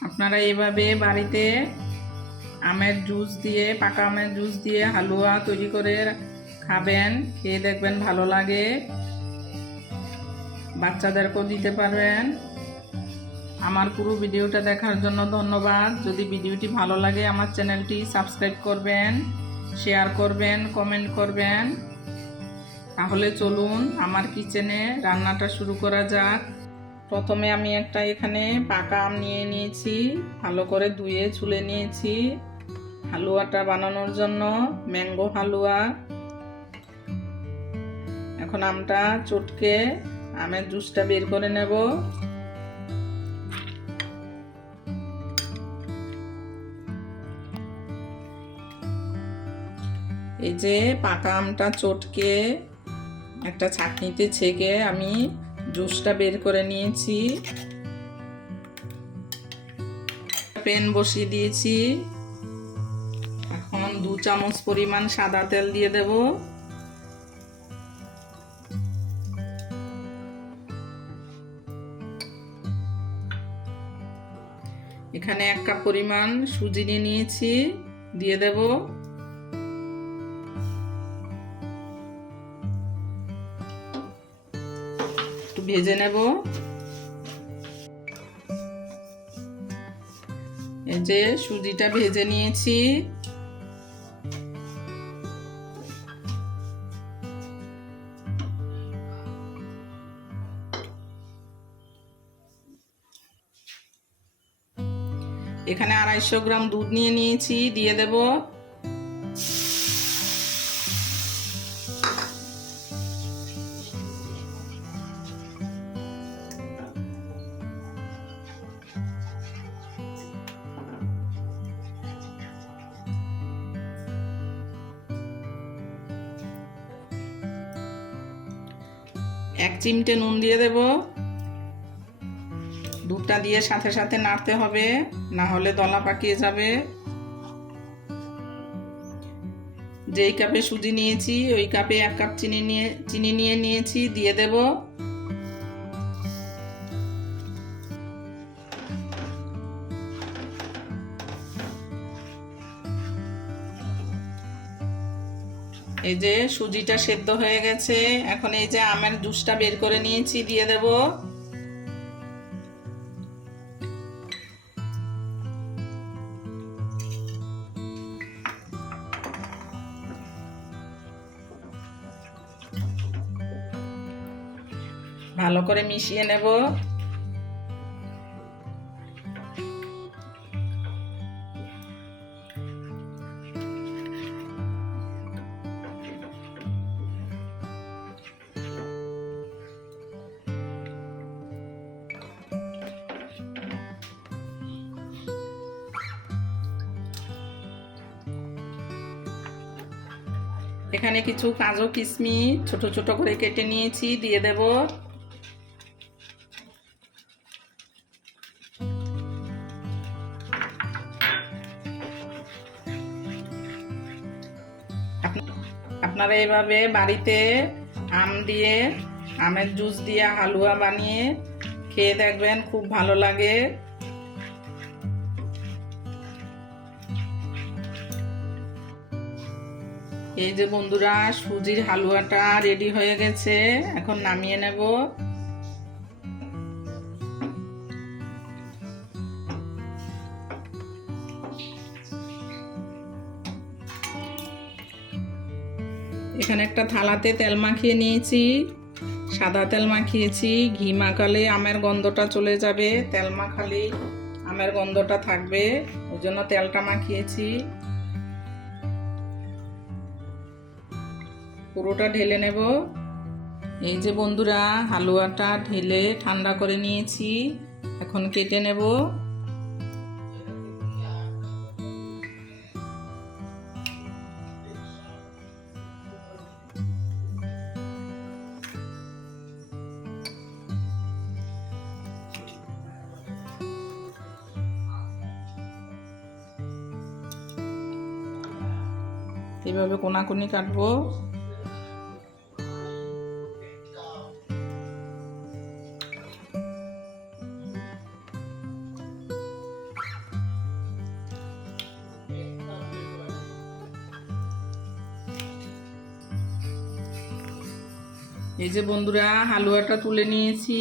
আপনারা এইভাবে বাড়িতে আমের জুস দিয়ে, পাকা আমের জুস দিয়ে হালুয়া তৈরি করে খাবেন, খেয়ে দেখবেন ভালো লাগে। বাচ্চাদেরকেও দিতে পারবেন। আমার পুরো ভিডিওটা দেখার জন্য ধন্যবাদ। যদি ভিডিওটি ভালো লাগে, আমার চ্যানেলটি সাবস্ক্রাইব করবেন, শেয়ার করবেন, কমেন্ট করবেন। তাহলে চলুন আমার কিচেনে রান্নাটা শুরু করা যাক। প্রথমে আমি একটা এখানে পাকা আম নিয়ে নিয়েছি, ভালো করে ধুয়ে ছুলে নিয়েছি, হালুয়াটা বানানোর জন্য, ম্যাঙ্গো হালুয়া। এখন আমটা চটকে আমের জুসটা বের করে নেব। এই যে পাকা আমটা চটকে একটা ছাকনিতে ছেঁকে আমি জুসটা বের করে নিয়েছি। পেন বসিয়ে দিয়েছি। এখন দু চামচ পরিমাণ সাদা তেল দিয়ে দেব। এখানে এক কাপ পরিমাণ সুজি নিয়ে নিয়েছি, দিয়ে দেব। ভেজে নেব। এই যে সুজিটা ভেজে নিয়েছি। এখানে আড়াইশো গ্রাম দুধ নিয়ে নিয়েছি, দিয়ে দেব। এক চিমটে নুন দিয়ে দেব। দুধটা দিয়ে সাথে সাথে নাড়তে হবে, না হলে দলা পাকিয়ে যাবে। যেই কাপে সুজি নিয়েছি, ওই কাপে এক কাপ চিনি নিয়ে চিনি নিয়ে নিয়েছি, দিয়ে দেব। এই যে সুজিটা সেদ্ধ হয়ে গেছে। এখন এই যে আমের জুসটা বের করে নিয়েছি, দিয়ে দেব। ভালো করে মিশিয়ে নেব। এখানে কিছু কাজু কিশমিশ ছোট ছোট করে কেটে নিয়েছি, দিয়ে দেব। আপনারা এভাবে বাড়িতে আম দিয়ে, আমের জুস দিয়ে হালুয়া বানিয়ে খেয়ে দেখবেন খুব ভালো লাগে। এই যে বন্ধুরা, সুজির হালুয়াটা রেডি হয়ে গেছে। এখন নামিয়ে নেব। এখানে একটা থালাতে তেল মাখিয়ে নিয়েছি। সাদা তেল মাখিয়েছি। ঘি মাখালে আমের গন্ধটা চলে যাবে। তেল মাখালে আমের গন্ধটা থাকবে। ওই জন্য তেলটা মাখিয়েছি। পুরোটা ঢেলে নেব। এই যে বন্ধুরা, হালুয়াটা ঢেলে ঠান্ডা করে নিয়েছি। এখন কেটে নেব। এইভাবে কোনাকুনি কাটবো। এই যে বন্ধুরা হালুয়াটা তুলে নিয়েছি।